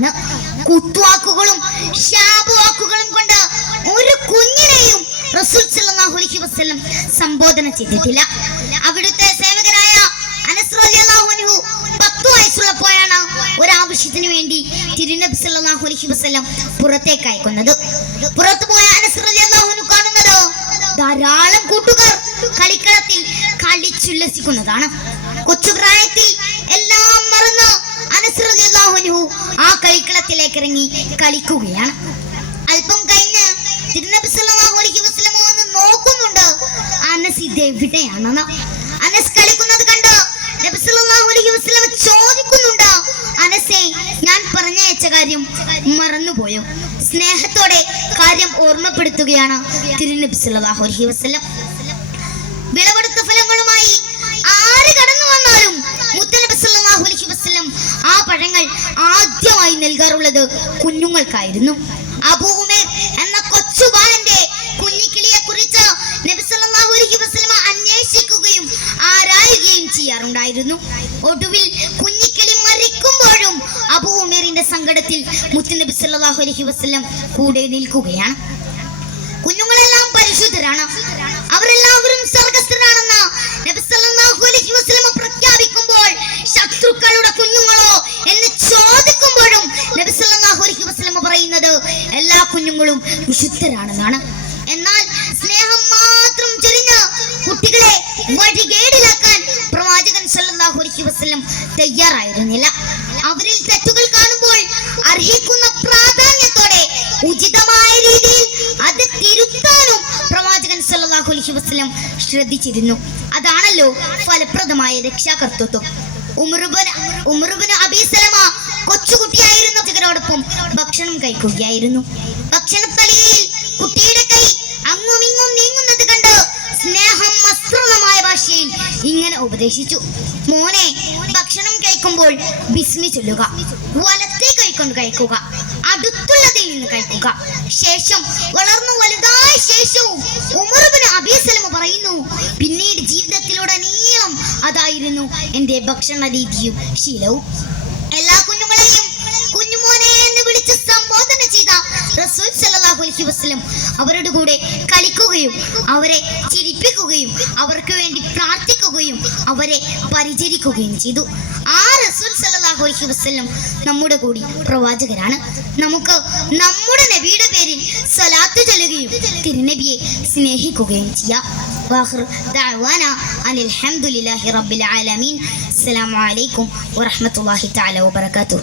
എന്ന് കുത്തുവാക്കുകളും ശാപവാക്കുകളും കൊണ്ട് ഒരു കുഞ്ഞിനെയും റസൂൽ സല്ലല്ലാഹു അലൈഹി വസല്ലം സംബോധന ചെയ്തിട്ടില്ല. അവിടുത്തെ സേവകരായ അനസ് റളിയല്ലാഹു അൻഹു പത്ത് വയസ്സുള്ളപ്പോഴാണ് ഒരു ആവശ്യത്തിന് വേണ്ടി തിരുനബി സല്ലല്ലാഹു അലൈഹി വസല്ലം പുറത്തേക്ക് അയക്കുന്നത്. പുറത്തു പോയ അനസ് റളിയല്ലാഹു അൻഹു കാണുന്നത് ധാരാളം കൂട്ടുകാർ കളിക്കളത്തിൽ കളിച്ചുല്ലസിക്കുന്നതാണ്. കൊച്ചുപ്രായത്തിൽ എല്ലാം മറന്ന് കളിക്കളത്തിലേക്ക് ഇറങ്ങി കളിക്കുകയാണ്. അല്പം കഴിഞ്ഞ് തിരുനബി സല്ലല്ലാഹു അലൈഹി വസല്ലം വന്ന് നോക്കുന്നുണ്ട്. അനസ് ഇത് എവിടെയാണെന്ന് അനസ് കളിക്കുന്നത് കണ്ട്? നബി സല്ലല്ലാഹു അലൈഹി വസല്ലം ചോദിക്കുന്നുണ്ട്. അനസേ ഞാൻ പറഞ്ഞയച്ച കാര്യം മറന്നുപോയോ? സ്നേഹത്തോടെ കാര്യം ഓർമ്മപ്പെടുത്തുകയാണ് തിരുനബി സല്ലല്ലാഹു അലൈഹി വസല്ലം. വിളവെടുത്ത ഫലങ്ങളുമായി ആര് കടന്നു വന്നാലും മുത്തനബി സല്ലല്ലാഹു അലൈഹി വസല്ലം പഴങ്ങൾ ആദ്യമായി നൽകാറുള്ളത് കുഞ്ഞുങ്ങൾക്കായിരുന്നു. അബൂ ഉമേർ എന്ന കൊച്ചു ബാലന്റെ കുഞ്ഞിക്കിളിയെ കുറിച്ച് നബി സല്ലല്ലാഹു അലൈഹി വസല്ലം അന്വേഷിക്കുകയും ആരായുകയും ചെയ്യാറുണ്ടായിരുന്നു. ഒടുവിൽ കുഞ്ഞിക്കിളി മരിക്കുമ്പോഴും അബൂ ഉമേറിന്റെ സങ്കടത്തിൽ മുത്തുനബി സല്ലല്ലാഹു അലൈഹി വസല്ലം കൂടെ നിൽക്കുകയാണ്. കുഞ്ഞുങ്ങളെല്ലാം പരിശുദ്ധരാണ്. അവരെല്ലാവരും സ്വർഗസ്ഥരാണെന്ന് നബി സല്ലല്ലാഹു കുഞ്ഞുങ്ങളും വിശുദ്ധരാണെന്നാണ്. എന്നാൽ സ്നേഹം മാത്രം ചൊരിഞ്ഞ കുട്ടികളെ വഴികേടിലാക്കാൻ പ്രവാചകൻ സല്ലല്ലാഹു അലൈഹി വസല്ലം തയ്യാറായിരുന്നില്ല. അവരിൽ തെറ്റുകൾ കാണുമ്പോൾ അർഹിക്കുന്ന പ്രാധാന്യത്തോടെ ഉചിതമായ രീതിയിൽ അത് തിരുത്താനും പ്രവാചകൻ സല്ലല്ലാഹു അലൈഹി വസല്ലം ശ്രദ്ധിച്ചിരുന്നു. അതാണല്ലോ ഫലപ്രദമായ രക്ഷാകർത്തൃത്വം ഉമറുബൻ ഉമറുബന് അബീസലമ കൊച്ചുകുട്ടിയായിരുന്നു ചികരോടൊപ്പം ഭക്ഷണം കഴിക്കുകയായിരുന്നു. ഭക്ഷണത്തലികയിൽ കുട്ടിയുടെ കൈ അങ്ങും ഇങ്ങും നീങ്ങുന്നത് കണ്ട് സ്നേഹം മസ്ത്രമായ ഭാഷയിൽ ഇങ്ങനെ ഉപദേശിച്ചു. മോനെ ഭക്ഷണം കഴിക്കുമ്പോൾ ബിസ്മി ചൊല്ലുക വലത്തെ കൈക്കൊണ്ട് കഴിക്കുക അടുത്തുള്ളതിൽ നിന്ന് കഴിക്കുക. ശേഷം വളർന്നു വലുതായ ശേഷവും ഉമർബിന് അബീസലമ പറയുന്നു പിന്നീട് ജീവിതത്തിലുടനീളം അതായിരുന്നു എന്റെ ഭക്ഷണ രീതിയും ശീലവും. എല്ലാ അലൈഹി വസല്ലം അവരുടെ കൂടെ കളിക്കുകയും അവരെ ചിരിപ്പിക്കുകയും അവർക്ക് വേണ്ടി പ്രാർത്ഥിക്കുകയും അവരെ പരിചരിക്കുകയും ചെയ്തു ആ റസൂൽ സല്ലല്ലാഹു അലൈഹി വസല്ലം നമ്മുടെ കൂടി പ്രവാചകരാണ് നമുക്ക് നമ്മുടെ നബിയുടെ പേരിൽ സ്വലാത്ത് ചൊല്ലുകയും തിരുനബിയെ സ്നേഹിക്കുകയും ചെയ്യാം واخر دعوانا ان الحمد لله رب العالمين السلام عليكم ورحمه الله تعالى وبركاته